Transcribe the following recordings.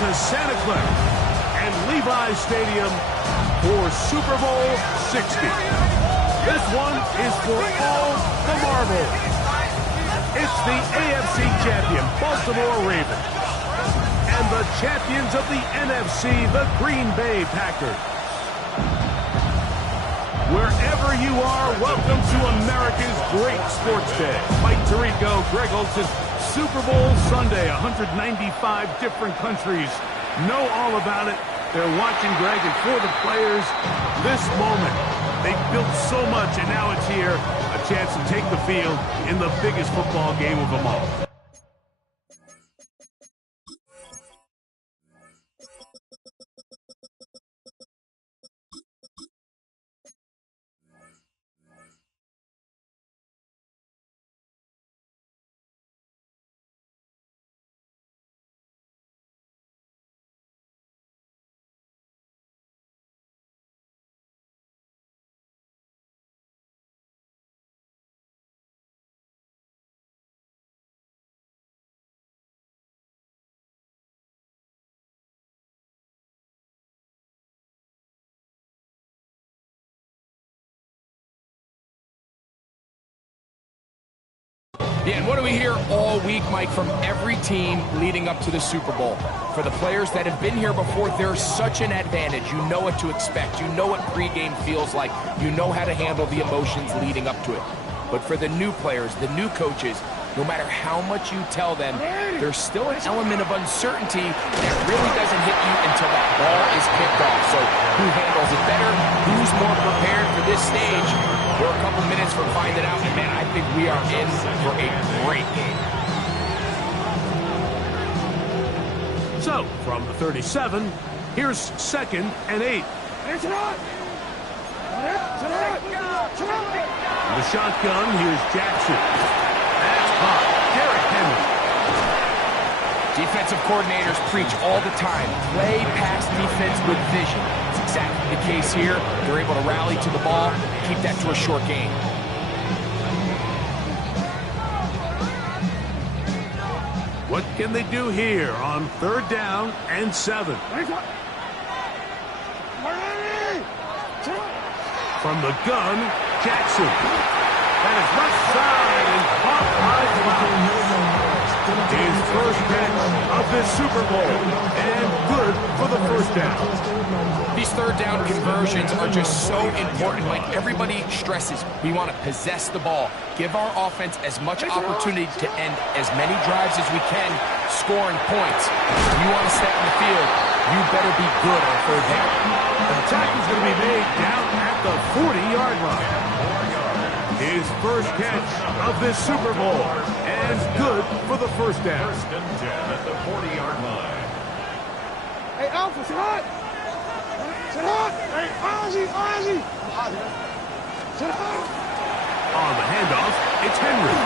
to Santa Clara and Levi's Stadium for Super Bowl 60. This one is for all the marbles. It's the AFC champion, Baltimore Ravens, and the champions of the NFC, the Green Bay Packers. Wherever you are, welcome to America's great sports day. Mike Tirico, Greg Olson, Super Bowl Sunday. 195 different countries know all about it. They're watching, Greg, and for the players, this moment, they built so much, and now it's here. A chance to take the field in the biggest football game of them all. Yeah, and what do we hear all week, Mike, from every team leading up to the Super Bowl? For the players that have been here before, there's such an advantage. You know what to expect. You know what pregame feels like. You know how to handle the emotions leading up to it. But for the new players, the new coaches, no matter how much you tell them, there's still an element of uncertainty that really doesn't hit you until that ball is kicked off. So who handles it better? Who's more prepared for this stage? We're a couple minutes from finding out, and man, I think we are in for a great game. So, from the 37, here's 2nd and 8. The shotgun, here's Jackson. That's hot. Derrick Henry. Defensive coordinators preach all the time, play pass defense with vision. It's exactly the case here. They're able to rally to the ball, keep that to a short game. What can they do here on 3rd down and 7? From the gun, Jackson. That is left side and caught by his first catch of this Super Bowl, and good for the 1st down. These 3rd down conversions are just so important. Like everybody stresses, we want to possess the ball, give our offense as much opportunity to end as many drives as we can, scoring points. If you want to stay on the field, you better be good on 3rd down. The tackle is going to be made down at the 40-yard line. His first catch of this Super Bowl, and good for the 1st down. 1st and 10 at the 40-yard line. Hey, Alpha, sit hot! Sit hot! Hey, Ozzy! Sit hot! On the handoff, it's Henry.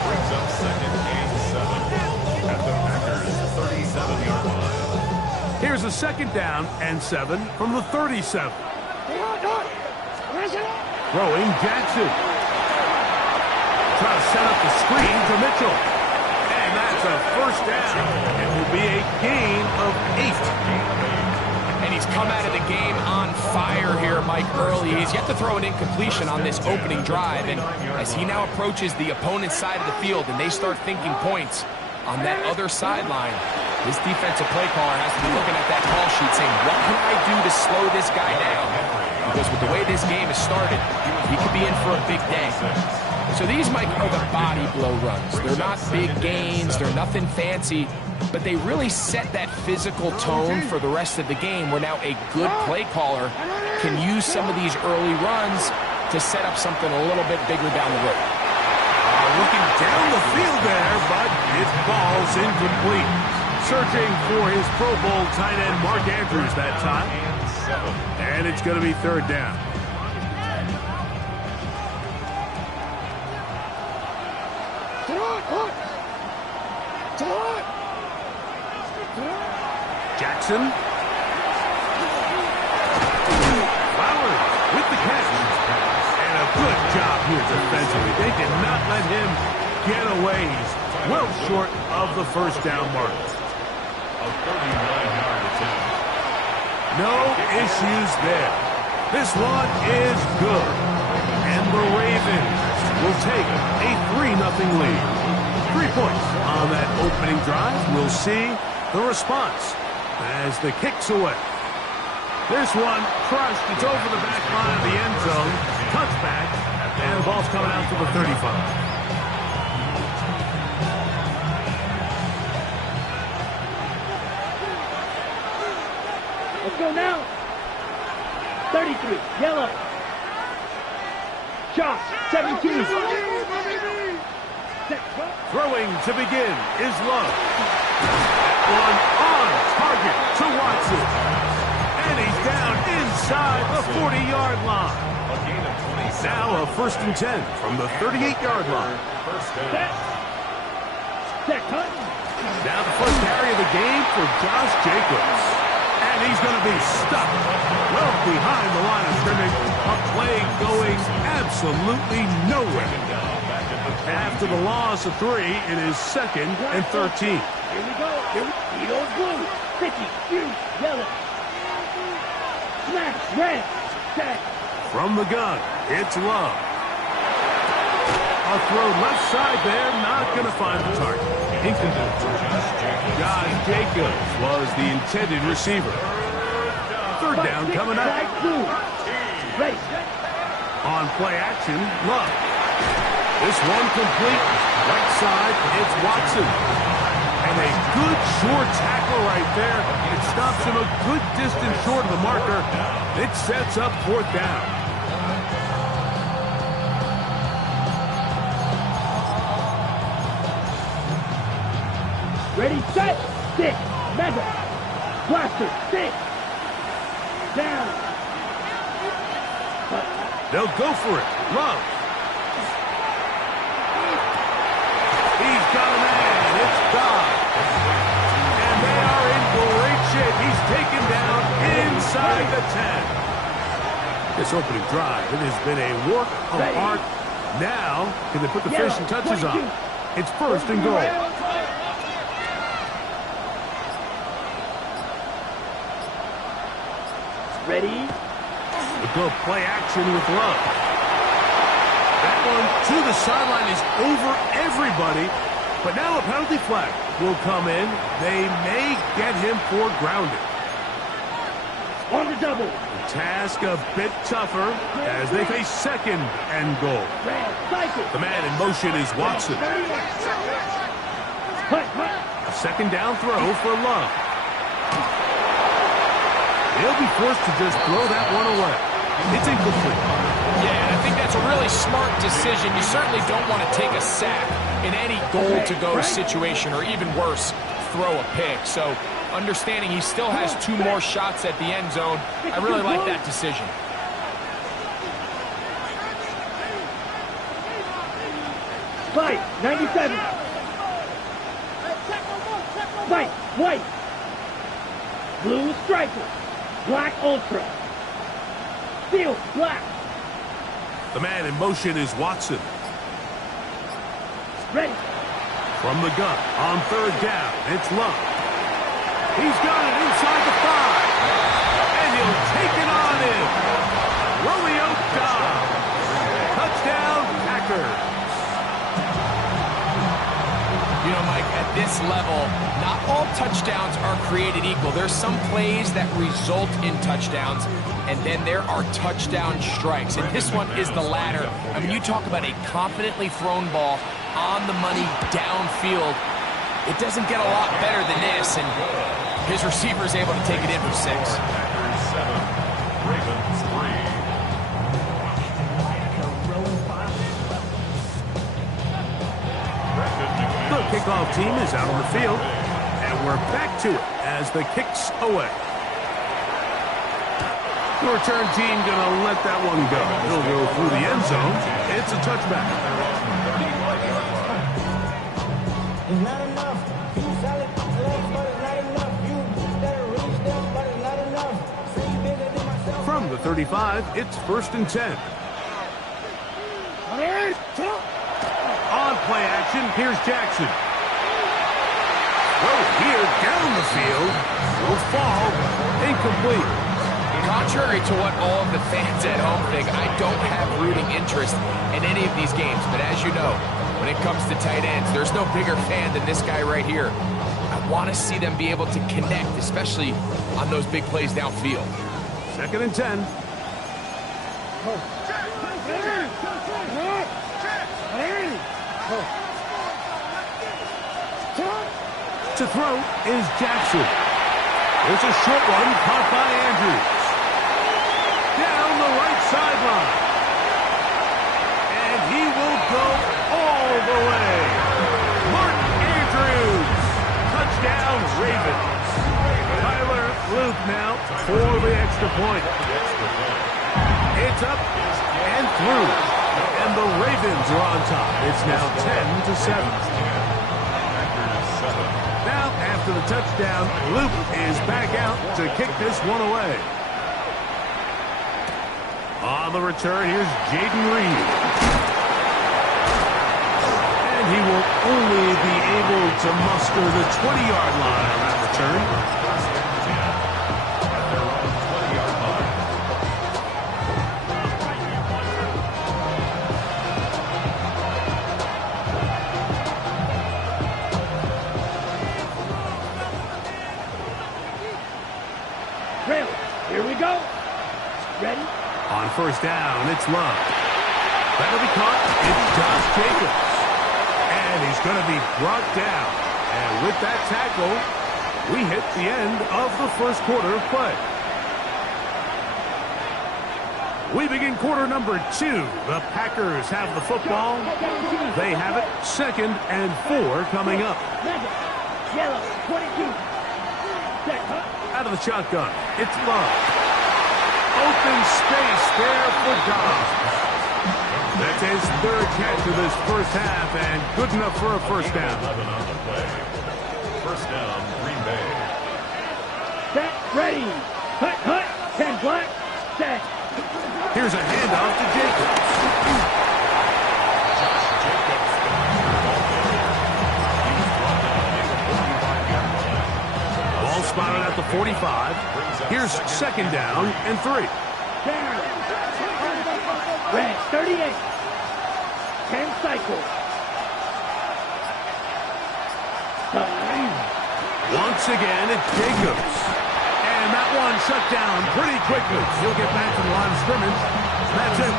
Brings up 2nd and 7 at the Packers' 37-yard line. Here's a 2nd down and 7 from the 37. Throwing Jackson. Trying to set up the screen to Mitchell. And that's a 1st down. It will be a gain of 8. And he's come out of the game on fire here, Mike, early. He's yet to throw an incompletion on this opening drive. And as he now approaches the opponent's side of the field and they start thinking points on that other sideline, this defensive play caller has to be looking at that call sheet saying, what can I do to slow this guy down? Because with the way this game has started, he could be in for a big day. So these, Mike, are the body blow runs. They're not big gains. They're nothing fancy. But they really set that physical tone for the rest of the game where now a good play caller can use some of these early runs to set up something a little bit bigger down the road. Looking down the field there, but it falls incomplete. Searching for his Pro Bowl tight end, Mark Andrews, that time. And it's going to be 3rd down. Jackson. Flowers with the catch. And a good job here defensively. They did not let him get away. He's well short of the first down mark. A 39-yard attempt. No issues there. This one is good. And the Ravens will take a 3-0 lead. 3 points on that opening drive. We'll see the response as the kick's away. This one crushed. It's over the back line of the end zone. Touchback. And the ball's coming out to the 35. Let's go now. 33, yellow. Josh, 17. Throwing to begin is Love. One on target to Watson. And he's down inside the 40-yard line. A gain of 27. Now a 1st and 10 from the 38-yard line. Set cut. Now the first carry of the game for Josh Jacobs. And he's going to be stuck well behind the line of scrimmage. A play going absolutely nowhere. After the loss of 3, it is 2nd and 13. Here we go. Here goes blue. 50, huge, yellow. Smash, red, set. From the gun, it's Love. A throw left side there, not going to find the target. Incomplete. Josh Jacobs was the intended receiver. 3rd down coming up. Ready. On play action, Love. This one complete. Right side, it's Watson. And a good short tackle right there. It stops him a good distance short of the marker. It sets up 4th down. Ready, set, stick, mega, blaster, stick, down. They'll go for it. Love. He's got a man. It's Dodd. And they are in great shape. He's taken down inside the 10. This opening drive, it has been a work of art. Now, can they put the finishing touches on? It's 1st and goal. Ready? The go play action with Love. That one to the sideline is over everybody. But now a penalty flag will come in. They may get him for grounding. On the double. The task a bit tougher as they face 2nd and goal. Red, cycle. The man in motion is Watson. Hut, hut. A 2nd down throw for Love. He'll be forced to just throw that one away. It's incomplete. Yeah, and I think that's a really smart decision. You certainly don't want to take a sack in any goal-to-go situation, or even worse, throw a pick. So understanding he still has 2 more shots at the end zone, I really like that decision. Fight, 97. Fight, white. Blue striker. Black ultra. Steel, black. The man in motion is Watson. Ready. From the gun, on 3rd down, it's Love. He's got it inside the 5. And he'll take it on in. Romeo Dobbs. Touchdown, Packers. You know, Mike, at this level, not all touchdowns are created equal. There's some plays that result in touchdowns, and then there are touchdown strikes. And this one is the latter. I mean, you talk about a confidently thrown ball on the money downfield. It doesn't get a lot better than this, and his receiver is able to take it in for 6. Packers 7, Ravens 3. The kickoff team is out on the field, and we're back to it as the kick's away. The return team going to let that one go. He'll go through the end zone. It's a touchback. It's not enough. You solid legs, but it's not enough. You better reach them, but it's not enough. Say you bigger than myself. From the 35, it's 1st and 10. motion. Here's Jackson. Throw here down the field. Will fall. Incomplete. Contrary to what all of the fans at home think, I don't have rooting interest in any of these games. But as you know, when it comes to tight ends, there's no bigger fan than this guy right here. I want to see them be able to connect, especially on those big plays downfield. 2nd and 10. To throw is Jackson. There's a short one caught by Andrews. Down the right sideline. And he will go all the way. Mark Andrews. Touchdown, Ravens. Tyler Luke now for the extra point. It's up and through. And the Ravens are on top. It's now 10-7. Now, after the touchdown, Luke is back out to kick this one away. On the return, here's Jaden Reed. And he will only be able to muster the 20-yard line on that return. Here we go. Ready? On 1st down, it's Love. That'll be caught. It's Josh Jacobs. And he's going to be brought down. And with that tackle, we hit the end of the 1st quarter of play. We begin quarter number 2. The Packers have the football. They have it 2nd and 4 coming up. Yellow, 22. Out of the shotgun, it's Love. Open space there for Dobbs. That's his 3rd catch of this 1st half, and good enough for a 1st down. 11 on the play. 1st down, Green Bay. Set, ready. Hut, hut, 10 black, set. Here's a handoff to Jacobs. Josh Jacobs. He was brought down at the 45-yard line. Ball spotted at the 45. Here's 2nd down and 3. Red, 38. 10 cycles. Once again, it's Jacobs. And that one shut down pretty quickly. He'll get back to the line of scrimmage. That's it.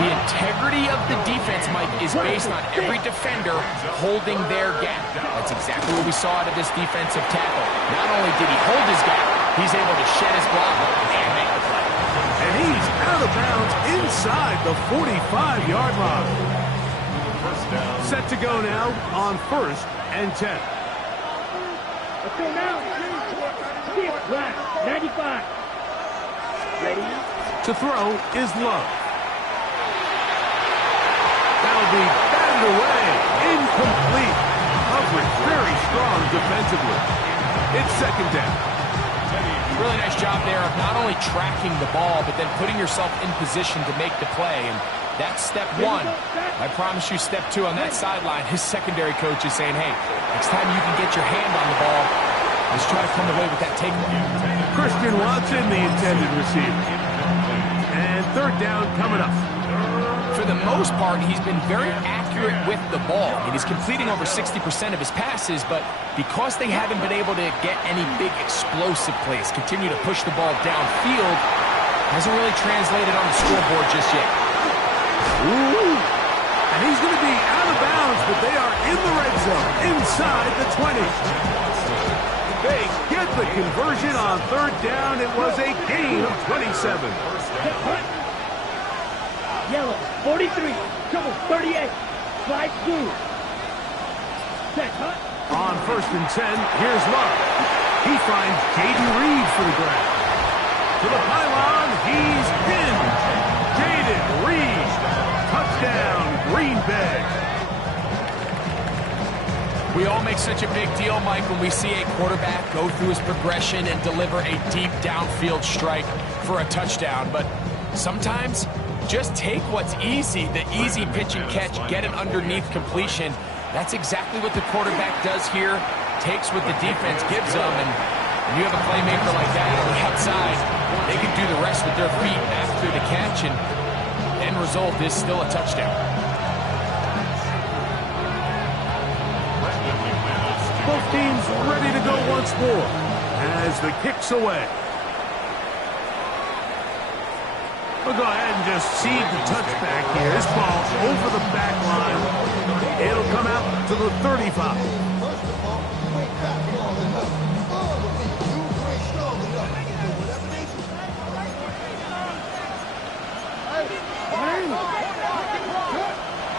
The integrity of the defense, Mike, is based on every defender holding their gap. That's exactly what we saw out of this defensive tackle. Not only did he hold his gap, he's able to shed his block and make the play. And he's out of bounds inside the 45-yard line. Set to go now on 1st and 10. Let's go now. 6 black, 95. Ready? To throw is Love. That'll be batted away. Incomplete. Coverage very strong defensively. It's 2nd down. Really nice job there of not only tracking the ball, but then putting yourself in position to make the play. And that's step 1. I promise you step 2 on that sideline. His secondary coach is saying, hey, next time you can get your hand on the ball, let's try to come away with that takeaway. Christian Watson, the intended receiver. And 3rd down coming up. For the most part, he's been very accurate with the ball. And he's completing over 60% of his passes, but because they haven't been able to get any big explosive plays, continue to push the ball downfield, hasn't really translated on the scoreboard just yet. Ooh. And he's going to be out of bounds, but they are in the red zone, inside the 20. They get the conversion on 3rd down. It was a gain of 27. Yellow, 43. Double, 38. Slide through. Set, hut. On 1st and 10, here's Love. He finds Jaden Reed for the grab. To the pylon, he's pinned. Jaden Reed. Touchdown, Green Bay. We all make such a big deal, Mike, when we see a quarterback go through his progression and deliver a deep downfield strike for a touchdown. But sometimes just take what's easy, the easy pitch and catch, get it underneath completion. That's exactly what the quarterback does here. Takes what the defense gives them, and when you have a playmaker like that on the outside, they can do the rest with their feet after the catch, and the end result is still a touchdown. Both teams ready to go once more as the kick's away. We'll go ahead and just seed the touchback here. This ball over the back line. It'll come out to the 35.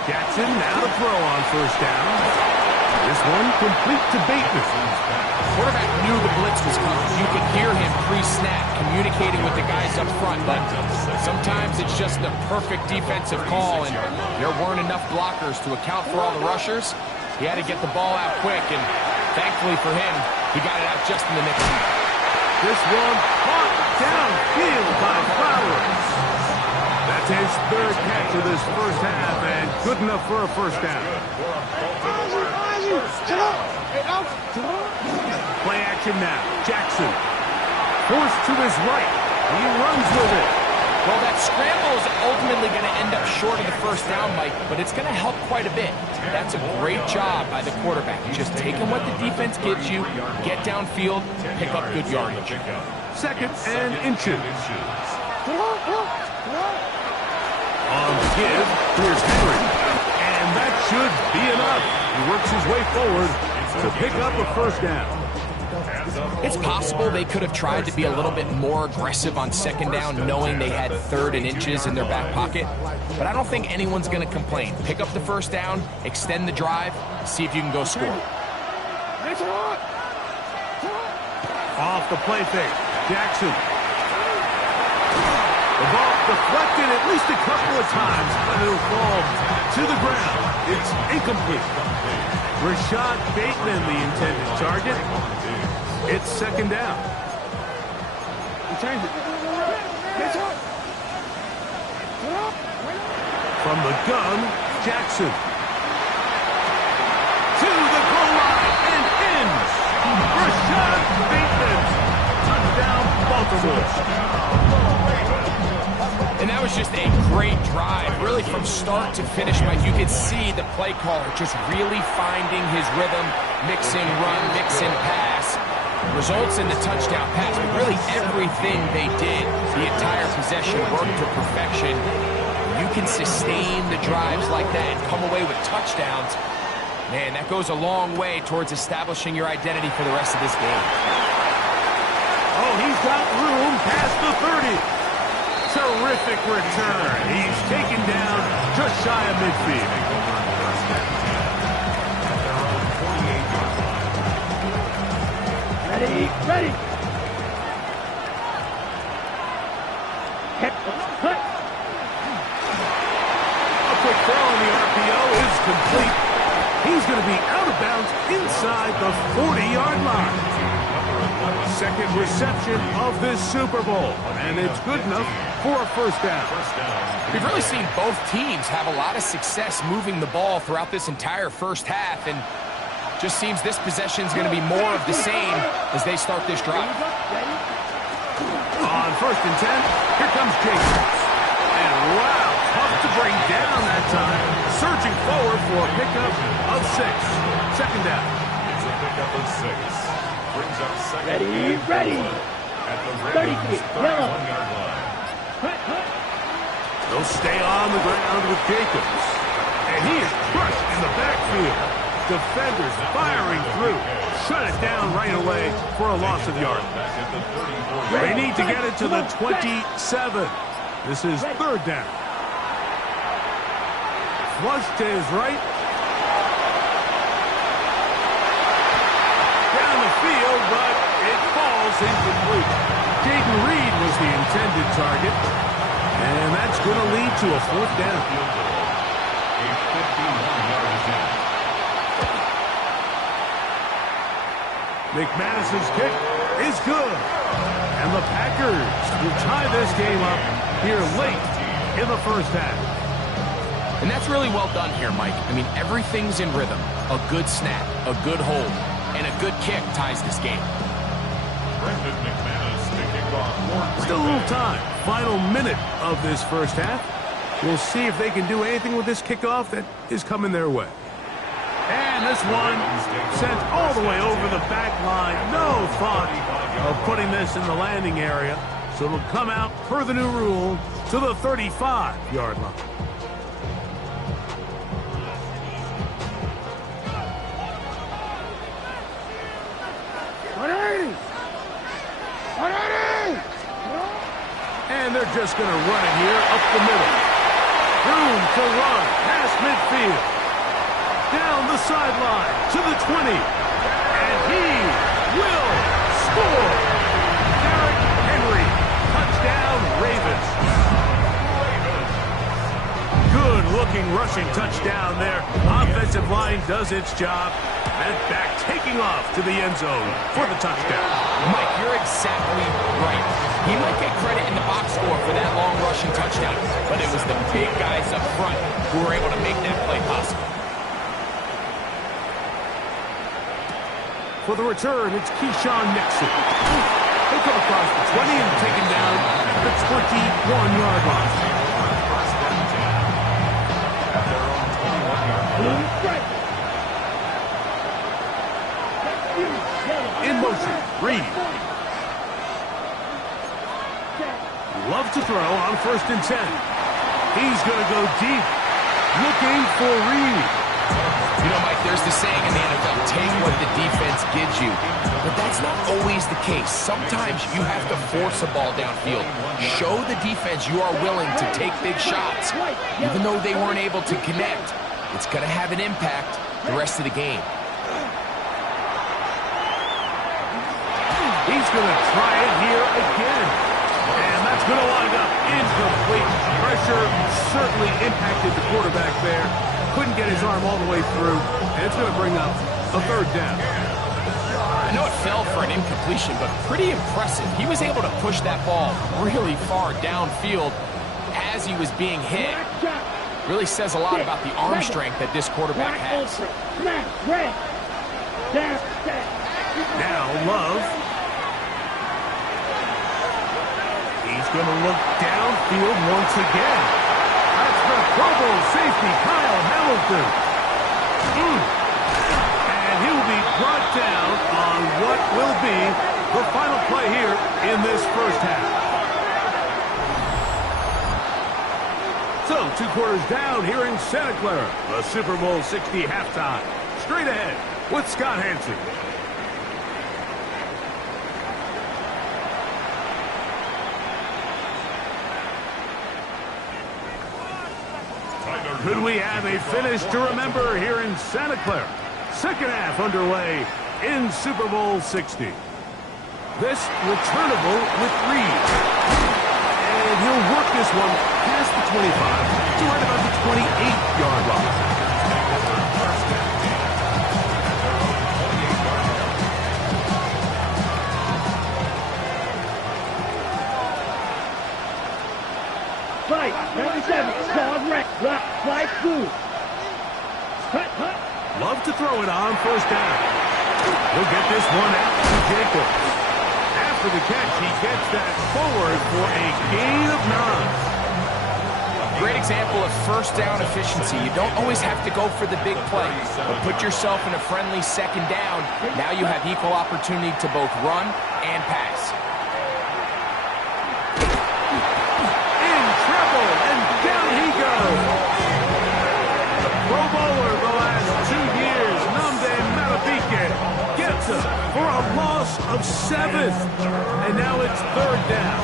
Jackson now to throw on first down. This one complete to Bateman. Quarterback knew the blitz was coming. You could hear him pre-snap communicating with the guys up front, but sometimes it's just the perfect defensive call, and there weren't enough blockers to account for all the rushers. He had to get the ball out quick, and thankfully for him, he got it out just in the nick of time. This one caught downfield by Flowers. That's his third catch of this first half, and good enough for a first down. Play action now. Jackson forced to his right. He runs with it. Well, that scramble is ultimately going to end up short of the first down, Mike, but it's going to help quite a bit. That's a great job by the quarterback. Just taking what the defense gives you, get downfield, pick up good yardage. Second and inches. On the give, here's Henry. And that should be enough. He works his way forward to pick up a first down. It's possible they could have tried to be a little bit more aggressive on second down, knowing they had third and inches in their back pocket. But I don't think anyone's going to complain. Pick up the first down, extend the drive, see if you can go score. Off the play fake, Jackson. The ball deflected at least a couple of times, but it'll fall to the ground. It's incomplete. Rashad Bateman, the intended target. It's second down. From the gun, Jackson. To the goal line and in. Rashad Bateman. Touchdown, Baltimore. And that was just a great drive, really from start to finish, Mike. You could see the play caller just really finding his rhythm, mixing run, mixing pass. Results in the touchdown pass, but really everything they did, the entire possession worked to perfection. You can sustain the drives like that and come away with touchdowns. Man, that goes a long way towards establishing your identity for the rest of this game. Oh, he's got room past the 30. Terrific return. He's taken down just shy of midfield. Ready. A quick throw on the RPO is complete. He's going to be out of bounds inside the 40-yard line. Second reception of this Super Bowl, and it's good enough for a first down. We've really seen both teams have a lot of success moving the ball throughout this entire first half, and just seems this possession is going to be more of the same as they start this drive. On first and 10, here comes Jacobs. And wow, tough to bring down that time. Surging forward for a pickup of 6. Second down. It's a pickup of 6. Brings up second. Ready. At the 31-yard line. They'll stay on the ground with Jacobs. And he is crushed in the backfield. Defenders firing through. Shut it down right away for a loss of yard. They need to get it to the 27. This is third down. Flush to his right. Down the field, but it falls incomplete. Jaden Reed was the intended target. And that's going to lead to a fourth down. A 51-yard attempt. McManus's kick is good. And the Packers will tie this game up here late in the first half. And that's really well done here, Mike. I mean, everything's in rhythm. A good snap, a good hold, and a good kick ties this game. Brendan McManus to kick off. Still a little time. Final minute of this first half. We'll see if they can do anything with this kickoff that is coming their way. And this one sent all the way over the back line. No thought of putting this in the landing area. So it'll come out, per the new rule, to the 35-yard line. And they're just going to run it here up the middle. Room to run past midfield. Down the sideline to the 20. And he will score. Derrick Henry. Touchdown, Ravens. Good-looking rushing touchdown there. Offensive line does its job. And back taking off to the end zone for the touchdown. Mike, you're exactly right. He might get credit in the box score for that long rushing touchdown, but it was the big guys up front who were able to make that play possible. For the return, it's Keyshawn Nixon. He'll come across the 20 and taken down at the 21-yard line. At their own 21-yard line. In motion, Reed. Love to throw on 1st and 10. He's going to go deep, looking for Reed. You know, Mike, there's the saying in the NFL, take what the defense gives you. But that's not always the case. Sometimes you have to force a ball downfield. Show the defense you are willing to take big shots. Even though they weren't able to connect, it's going to have an impact the rest of the game. He's going to try it here again. And that's going to wind up incomplete. Pressure certainly impacted the quarterback there. Couldn't get his arm all the way through. And it's going to bring up a 3rd down. I know it fell for an incompletion, but pretty impressive. He was able to push that ball really far downfield as he was being hit. Really says a lot about the arm strength that this quarterback has. Now Love. He's going to look downfield once again. That's the Pro Bowl safety, Kyle Hamilton. And he'll be brought down on what will be the final play here in this first half. So, 2 quarters down here in Santa Clara. The Super Bowl 60 halftime. Straight ahead with Scott Hansen. Could we have a finish to remember here in Santa Clara? Second half underway in Super Bowl 60. This returnable with Reed. And he'll work this one past the 25 to right about the 28-yard line. Fight, 97, solid wreck, rock, fly through. Hut. Love to throw it on 1st down. He'll get this one out to Jacobs. After the catch, he gets that forward for a gain of 9. Great example of 1st down efficiency. You don't always have to go for the big play, but put yourself in a friendly 2nd down. Now you have equal opportunity to both run and pass. Pro Bowler the last 2 years, Nnamdi Madubuike gets him for a loss of 7. And now it's 3rd down.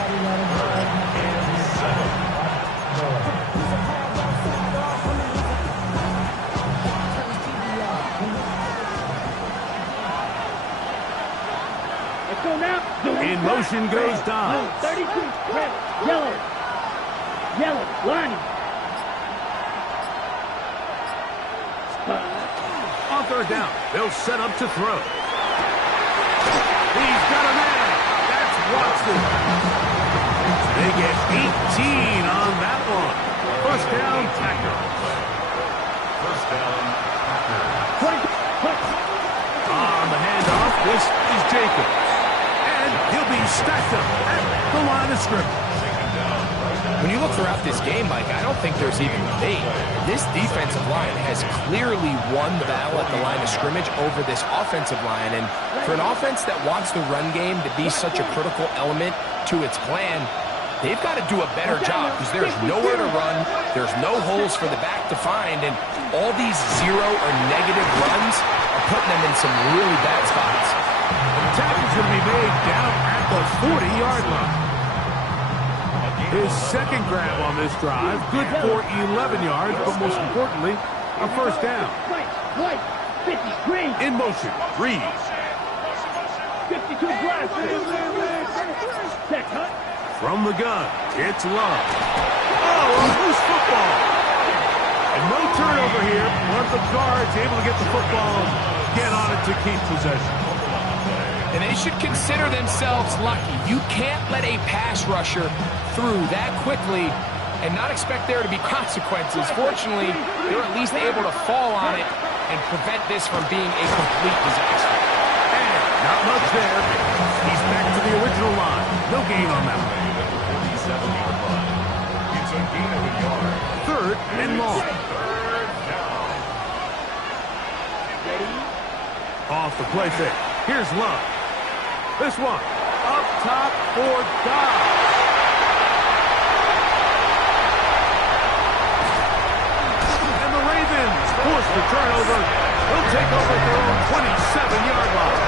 Let's go now. In motion goes Don. 32, red, yellow, line. On 3rd down, they'll set up to throw. He's got a man. That's Watson. They get 18 on that one. First down, Packers. First down, Packers. On the handoff, this is Jacobs. And he'll be stacked up at the line of scrimmage. When you look throughout this game, Mike, I don't think there's even debate. This defensive line has clearly won the battle at the line of scrimmage over this offensive line. And for an offense that wants the run game to be such a critical element to its plan, they've got to do a better job because there's nowhere to run, there's no holes for the back to find, and all these zero or negative runs are putting them in some really bad spots. The tackle's going to be made down at the 40-yard line. His second grab on this drive, good for 11 yards, but most importantly, a first down. Right, 50, green. In motion, Reed. 52 grass. Check, huh? From the gun, it's Love. Oh, a loose football. And no turnover here. One of the guards able to get the football, get on it to keep possession. And they should consider themselves lucky. You can't let a pass rusher through that quickly and not expect there to be consequences. Fortunately, they're at least able to fall on it and prevent this from being a complete disaster. And not much there. He's back to the original line. No gain on that one. 37-yard line. It's a gain of a yard. Third and long. Off the play fake. Here's Love. This one up top for Dobbs. And the Ravens force the turnover. They'll take over at their own 27-yard line.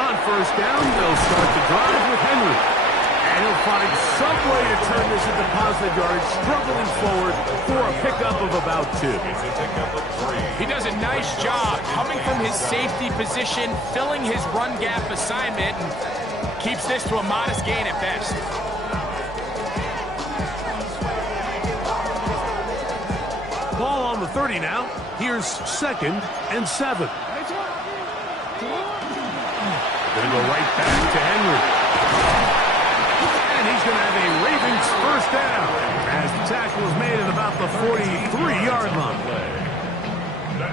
On first down, they'll start the drive with Henry. And he'll find some way to turn this into positive yardage, struggling forward for a pickup of about 2. He does a nice job coming from his safety position, filling his run gap assignment, and keeps this to a modest gain at best. Ball on the 30 now. Here's 2nd and 7. Going to go right back to Henry. And he's going to have a Ravens first down as the tackle is made at about the 43-yard line.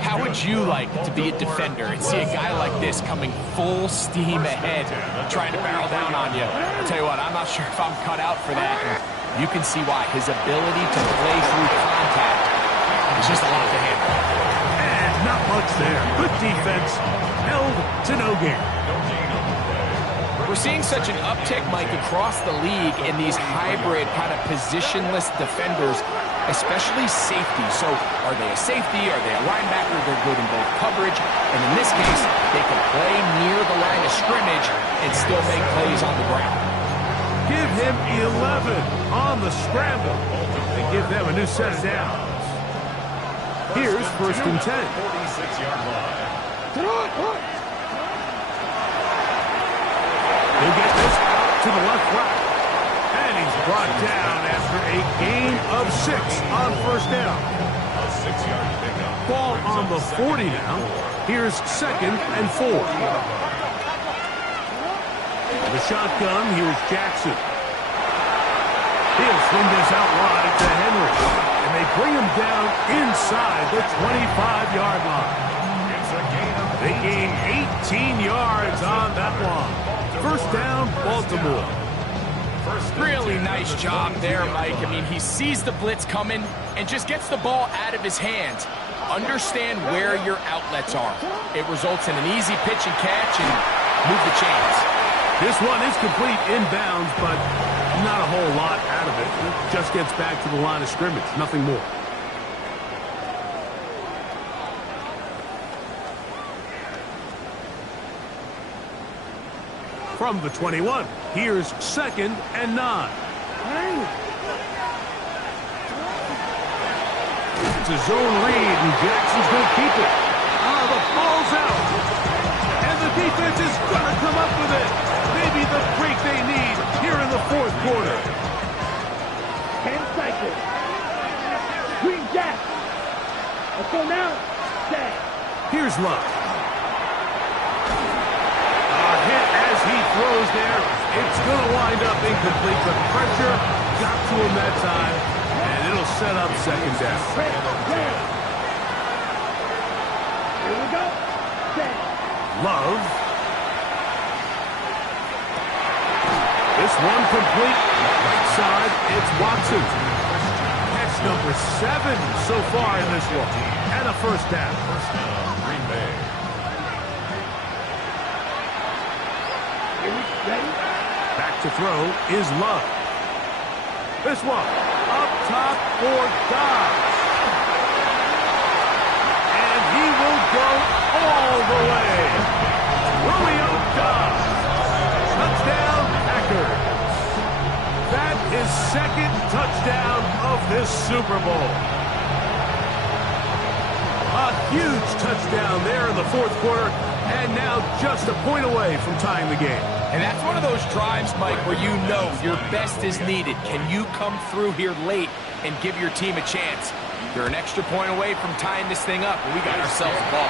How would you like to be a defender and see a guy like this coming full steam ahead, trying to barrel down on you? I'll tell you what, I'm not sure if I'm cut out for that. And you can see why. His ability to play through contact is just a lot to handle. And not much there. Good defense. Held to no gain. We're seeing such an uptick, Mike, across the league in these hybrid kind of positionless defenders, especially safety. So are they a safety? Are they a linebacker? They're good in both coverage. And in this case, they can play near the line of scrimmage and still make plays on the ground. Give him 11 on the scramble. They give them a new set of downs. Here's 1st and 10. 46-yard line. He'll get this to the left flat. And he's brought down after a gain of 6 on first down. A 6-yard pickup. Ball on the 40 now. Here's 2nd and 4. The shotgun, here's Jackson. He'll swing this out wide to Henry. And they bring him down inside the 25-yard line. They gain 18 yards on that one. First down, Baltimore. Really nice job there, Mike. I mean, he sees the blitz coming and just gets the ball out of his hands. Understand where your outlets are. It results in an easy pitch and catch and move the chains. This one is complete inbounds, but not a whole lot out of it. It just gets back to the line of scrimmage, nothing more. From the 21, here's 2nd and 9. It's a zone read, and Jackson's going to keep it. The ball's out. And the defense is going to come up with it. They be the break they need here in the fourth quarter. 10 seconds. Green Jack. Let's go now. Set. Here's Love. A hit as he throws there. It's going to wind up incomplete, but pressure got to him that time, and it'll set up second down. Here we go. Set. Love. This one complete. Right side, it's Watson. Catch number 7 so far in this one. And a first down. First down, Green Bay. Ready? Back to throw is Love. This one, up top for Dobbs. And he will go all the way. Romeo Dobbs. Touchdown, Packers. That is second touchdown of this Super Bowl. A huge touchdown there in the fourth quarter, and now just a point away from tying the game. And that's one of those drives, Mike, where you know your best is needed. Can you come through here late and give your team a chance? You're an extra point away from tying this thing up, and we got ourselves a ball.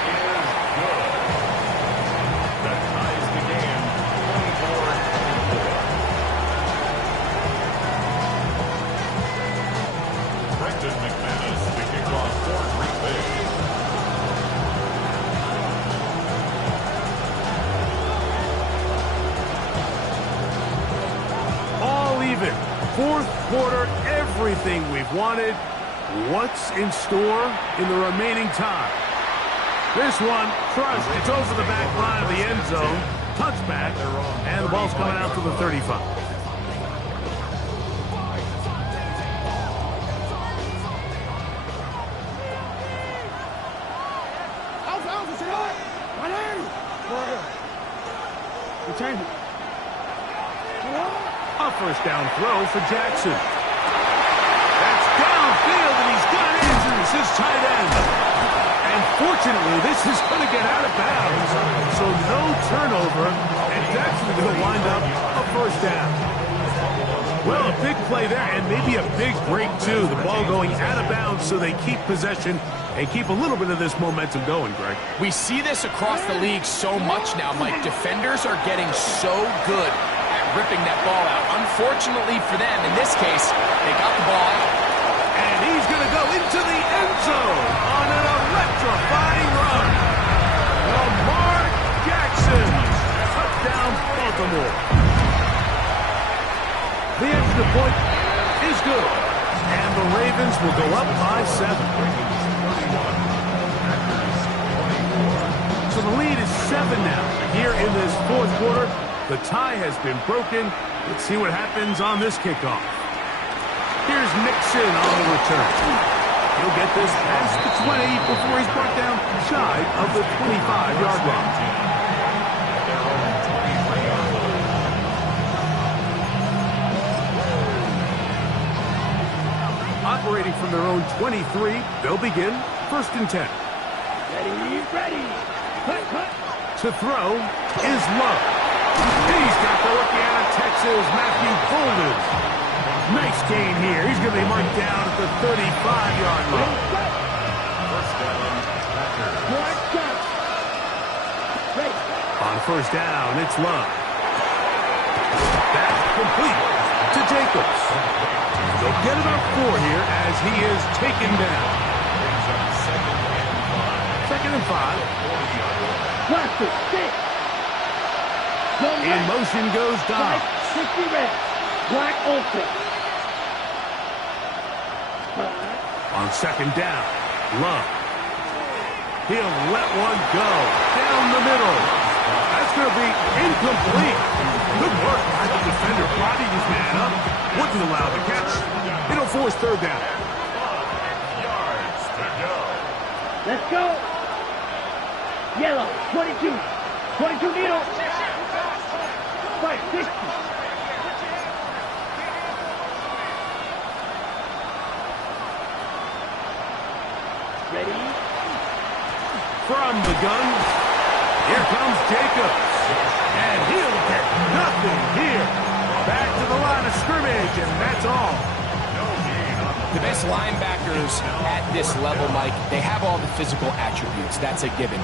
That ties the game 24-24. Brendan McManus, the kickoff for Green Bay. All even. Fourth quarter, everything we've wanted. What's in store in the remaining time? This one, crushed. It's over the back line of the end zone. Touchback, and the ball's coming out to the 35. Return it. A first down throw for Jackson. That's downfield, and he's got Andrews, his tight end. And fortunately, this is going to get out of bounds. So no turnover, and it's actually going to wind up a first down. Well, a big play there, and maybe a big break, too. The ball going out of bounds so they keep possession and keep a little bit of this momentum going, Greg. We see this across the league so much now, Mike. Defenders are getting so good at ripping that ball out. Unfortunately for them, in this case, they got the ball out. And he's going to go into the end zone on an electrifying run. Lamar Jackson. Touchdown, Baltimore. The extra point is good. And the Ravens will go up by 7. So the lead is 7 now. Here in this fourth quarter, the tie has been broken. Let's see what happens on this kickoff. Here's Nixon on the return. He'll get this past the 20 before he's brought down shy of the 25-yard line. Operating from their own 23, they'll begin first and 10. Ready. Cut. To throw is Love. He's got the rookie out of Texas, Matthew Golden. Nice gain here. He's going to be marked down at the 35-yard line. First down, Packers. On first down, it's Love. That's complete to Jacobs. They'll get about 4 here as he is taken down. Brings up Second and 5. Plastic, stick. In motion goes Dobbs. 60 red. Black ultra. On second down, Love. He'll let one go down the middle. That's going to be incomplete. Good work by the defender. Bodied his man up. Wouldn't allow the catch. It'll force third down. 5 yards to go. Let's go. Yellow, 22. 22 needle. 560. Ready? From the gun, here comes Jacobs. And he'll get nothing of scrimmage, and that's all. The best linebackers at this level, Mike, they have all the physical attributes. That's a given.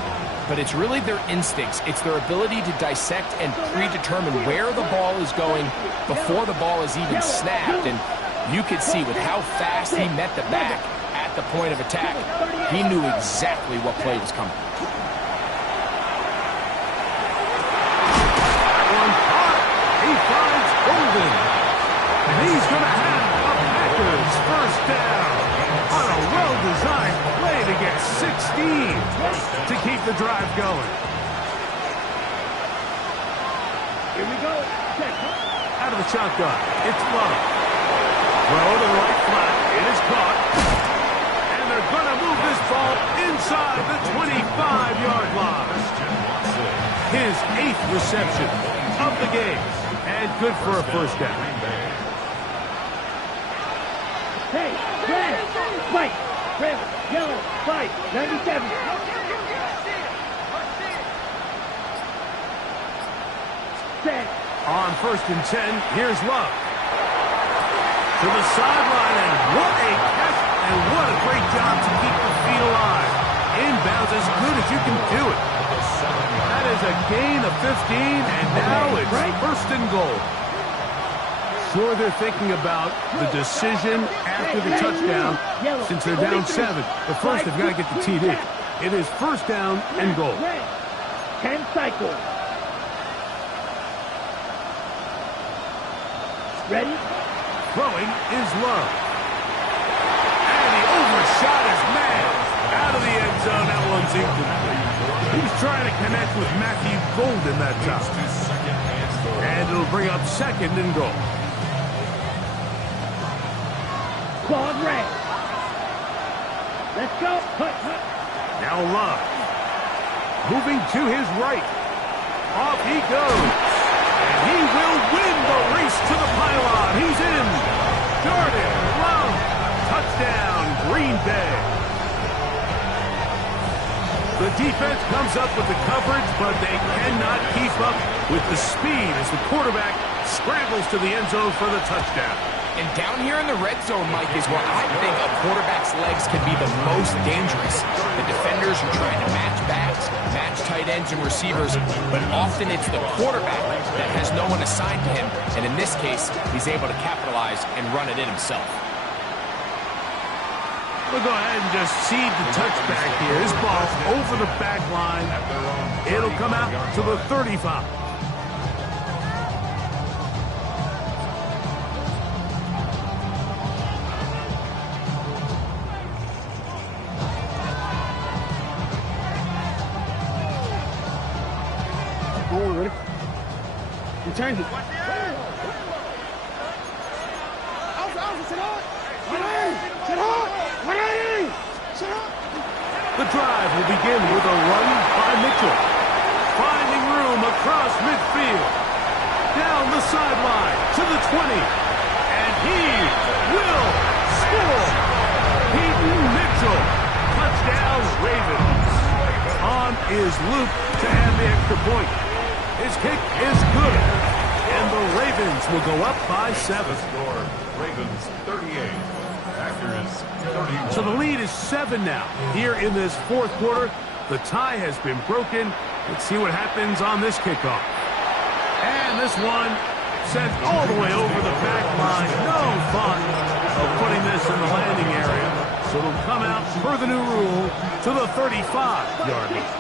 But it's really their instincts. It's their ability to dissect and predetermine where the ball is going before the ball is even snapped. And you could see with how fast he met the back at the point of attack, he knew exactly what play was coming. He finds Golden. And he's going to have a Packers first down on a well-designed play to get 16 to keep the drive going. Here we go. Out of the shotgun, it's Love. Throw to the right flat. It is caught. And they're going to move this ball inside the 25-yard line. His 8th reception of the game. And good for a first down. Hey, red, white, red, yellow, white, 97. Set. On 1st and 10, here's Love. To the sideline, and what a catch, and what a great job to keep the feet alive. Inbounds as good as you can do it. That is a gain of 15, and now it's 1st and goal. Sure, they're thinking about the decision after the touchdown since they're down 7. But first, they've got to get the TD. It is 1st down and goal. 10 cycles. Ready? Throwing is Love. And he overshot his man. Out of the end zone, that one's incomplete. He's trying to connect with Matthew Golden that time. And it'll bring up 2nd and goal. Claude Ray. Let's go. Hut, hut. Now Love. Moving to his right. Off he goes. And he will win the race to the pylon. He's in. Jordan Love. Touchdown, Green Bay. The defense comes up with the coverage, but they cannot keep up with the speed as the quarterback scrambles to the end zone for the touchdown. And down here in the red zone, Mike, is where I think a quarterback's legs can be the most dangerous. The defenders are trying to match backs, match tight ends and receivers, but often it's the quarterback that has no one assigned to him. And in this case, he's able to capitalize and run it in himself. We'll go ahead and just seed the touchback here. This ball's over the back line. It'll come out to the 35. Ready? You change it. The drive will begin with a run by Mitchell. Finding room across midfield. Down the sideline to the 20. And he will score. Peyton Mitchell. Touchdown Ravens. On is Luke to add the extra point. His kick is good. And the Ravens will go up by 7. Score, Ravens 38. Packers 31. So the lead is 7 now. Here in this 4th quarter, the tie has been broken. Let's see what happens on this kickoff. And this one sent all the way over the back line. No fun of putting this in the landing area. So it'll come out per the new rule to the 35-yard line.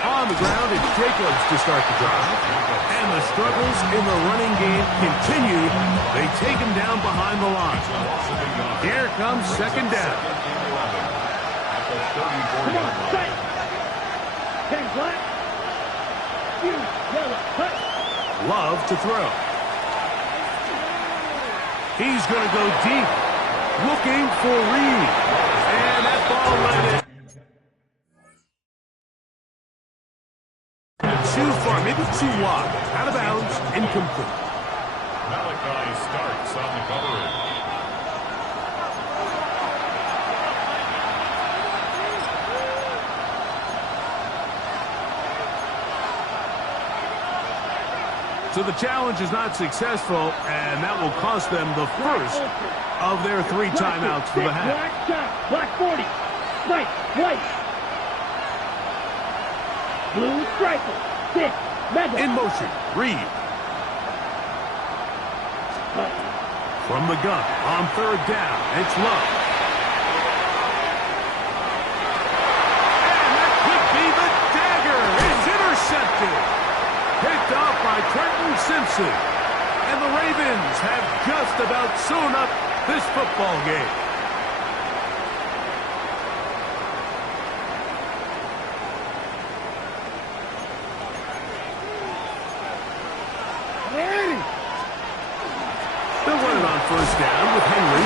On the ground, it's Jacobs to start the drive. And the struggles in the running game continue. They take him down behind the line. Here comes 2nd down. Come on, set. 10 black. You, yellow, hut. Love to throw. He's going to go deep. Looking for Reed. And that ball landed. Too far, maybe too wide. Out of bounds, incomplete. Malachi starts on the coverage. So the challenge is not successful, and that will cost them the first of their 3 timeouts for the half. Black shot. Black 40. White. White. Blue striker. 6. Mega. In motion, Reed. From the gun, on 3rd down, it's Love. And that could be the dagger. It's intercepted. Picked off by Trenton Simpson. And the Ravens have just about sewn up this football game. They're running on 1st down with Henry.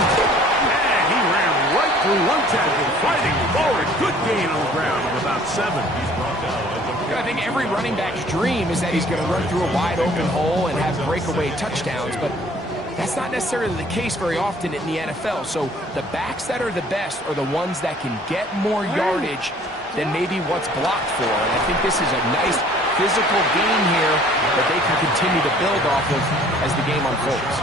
And he ran right through 1 tackle, fighting forward. Good gain on the ground of about 7. He's brought down. I think every running back's dream is that he's going to run through a wide open hole and have breakaway touchdowns, but that's not necessarily the case very often in the NFL. So the backs that are the best are the ones that can get more yardage than maybe what's blocked for. And I think this is a nice physical gain here that they can continue to build off of as the game unfolds.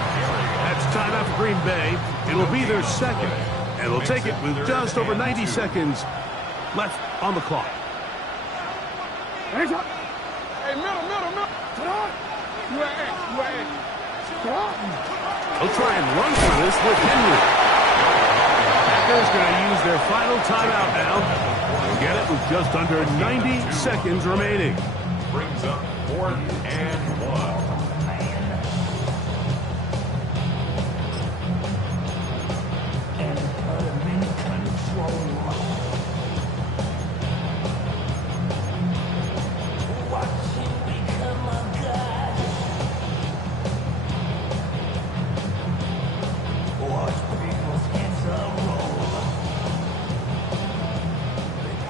That's timeout for Green Bay. It'll be their 2nd, and they'll take it with just over 90 seconds left on the clock. Hey, middle. Sit on. You at. Sit on. They'll try and run for this with Henry. Packers going to use their final timeout now. They'll get it with just under 90 seconds remaining. Brings up 4th and 1.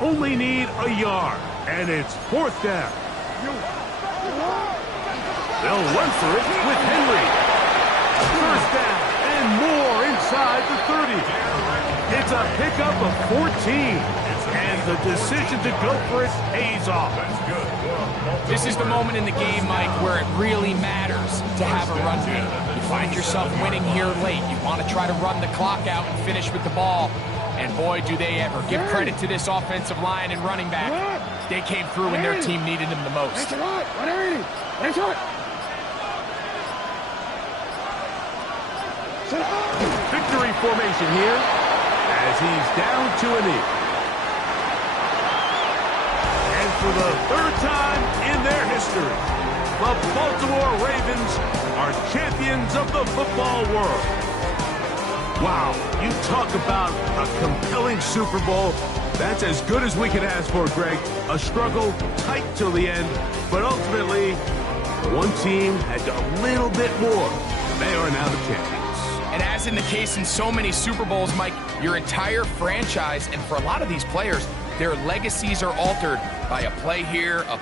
Only need a yard, and it's 4th down. They'll run for it with Henry. 1st down and more inside the 30. It's a pickup of 14, and the decision to go for it pays off. This is the moment in the game, Mike, where it really matters to have a run game. You find yourself winning here late. You want to try to run the clock out and finish with the ball. And boy, do they ever. Give credit to this offensive line and running back. They came through when their team needed them the most. Victory formation here as he's down to a knee. And for the 3rd time in their history, the Baltimore Ravens are champions of the football world. Wow, you talk about a compelling Super Bowl. That's as good as we could ask for, Greg. A struggle tight till the end, but ultimately, one team had a little bit more. They are now the champions. And as in the case in so many Super Bowls, Mike, your entire franchise, and for a lot of these players, their legacies are altered by a play here, a